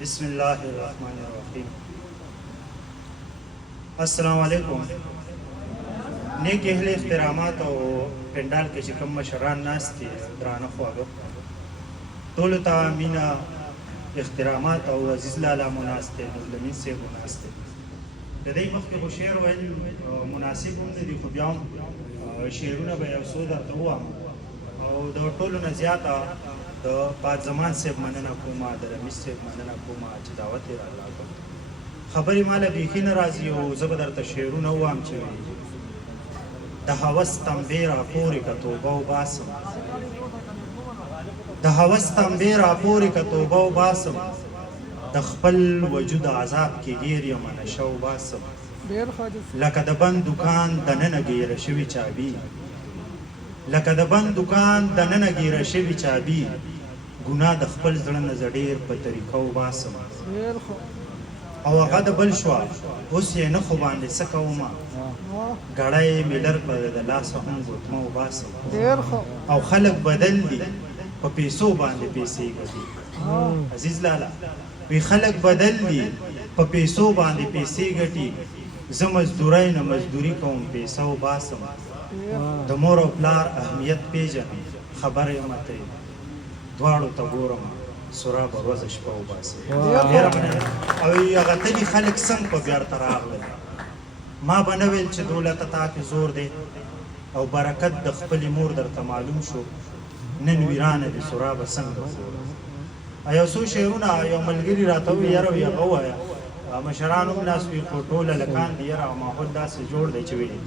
بسم الله الرحمن الرحیم. السلام علیکم. نیک اهل احترامات او پندال کې چې کوم مشران ناست دي درانه خواږه ټولو ته مینا احترامات او عزیز لالا مناست دی، نورالامین صاحب مناست دی. د دې مخکې خو شعر ویل مناسب هم نه دي، خو بیا هم شعرونه به یو څو درته ووایم او د ټولو نه زیاته د باد زمان صاحب مننه کومه، د رمیز صاحب مننه کومه چې دعوت یې راکړ. خبرې ماله بیخي نه راځي او زه به درته شعرونه ووایم چې د هوس تنبې راپورې که توبه وباسم، د هوس تنبې راپورې که توبه وباسم، د خپل وجود عذاب کې ډېر یم نشه وباسم. لکه د بند دکان دننه ګیره شوي چابي، لکه د بند دکان دننه ګیره شوي چابي، ګناه د خپل زړه نه زه ډېر په طریقه وباسم. او هغه د بل شوه اوس یې نه خو باندې څه کومه، ګړی مې لر کړه د لاسه هم ګوتمه وباسم. او خلک بدل دي په پیسو باندې پیسې ګټي. عزیز لالا وی خلک بدل دي په پیسو باندې پیسې ګټي، زه مزدورۍ نه مزدوري کوم پیسه وباسم. د مور او پلار اهمیت پیژنم، خبر یم ته دواړو ته ګورم، سورا به ورځ شپه وباسم. ډېره مننه. او هغه تلي خلک څنګه په بیرته راغلل، ما به نه ویل چې دولته تا کې زور دی او برکت د خپلې مور درته معلوم شو، نن ویرانه د سورا به څنګه زور. یو څو شعرونه یو ملګري راته وویل یاره وی هغه ووایه، مشران هم ناست وي خو ټوله لکان دي یاره، او ماحول داسې جوړ دی چې ویلي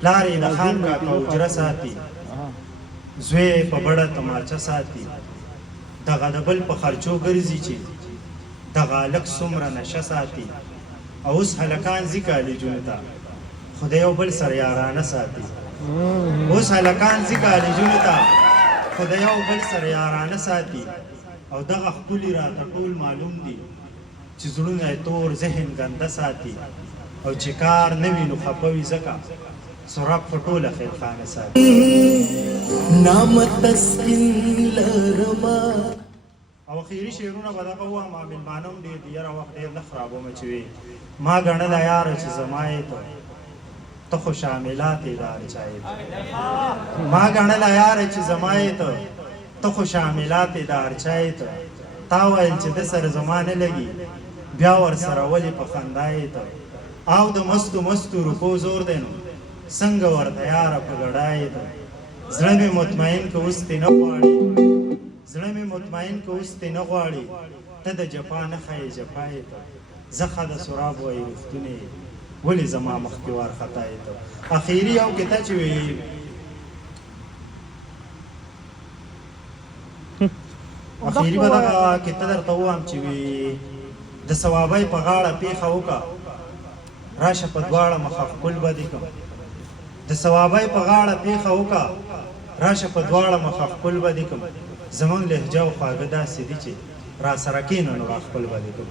پلار یې د خان کاکا حجره ساتي، زوی یې په بړه تماچه ساتي، دغه د بل په خرچو ګرځي چې دغه هلک څومره نشه ساتي. او اوس هلکان ځي کالجونو ته خو د یو بل سره یارانه ساتي. اوس هلکان ځي کالجونو ته خو د یو بل سره یارانه ساتي. او دغه ښکلي راته ټول معلوم دي چې زړونه یې تور ذهن ګنده ساتي. او چې کار نه وي نو خفه وي ځکه سراب په ټوله خیرخانه ساتي. او اخیري شعرونه به دغه ووایم، مېلمانه هم ډېر دي یاره، وخت ډېر نه خرابومه چې وي ما ګڼله یاره چې زما یې ته خو شاملات یې د هر چا یې ما ګڼله یاره چې زما یې ته خو شاملات یې د هر چا یې تا ویل چې د سره زما نه لګي بیا ورسره ولې په خندا یې او د مستو مستو روپو زور دی نو څنګه ورته یاره په ګډا یې زړه مې مطمئن که اوس دې نه غواړي، زړه مې مطمئن که اوس دې نه غواړي، ته د جفا نښه یې جفا یې ته زه ښه د سراب وایي رښتونې ولې زما مخکې وارخطا یې ته. اخري یو کته چې وي اخري به دغه کته درته ووایم چې وي د ثوابۍ په غاړه پېښه وکړه راشه په دواړه مخه ښکل به دې کړم. د ثوابۍ په غاړه پېښه وکړه راشه په دواړه مخه ښکل به دې کړم. زمونږ لهجه او خواږه داسې دي چې را سره کښېنه نو را ښکل به دې کړم.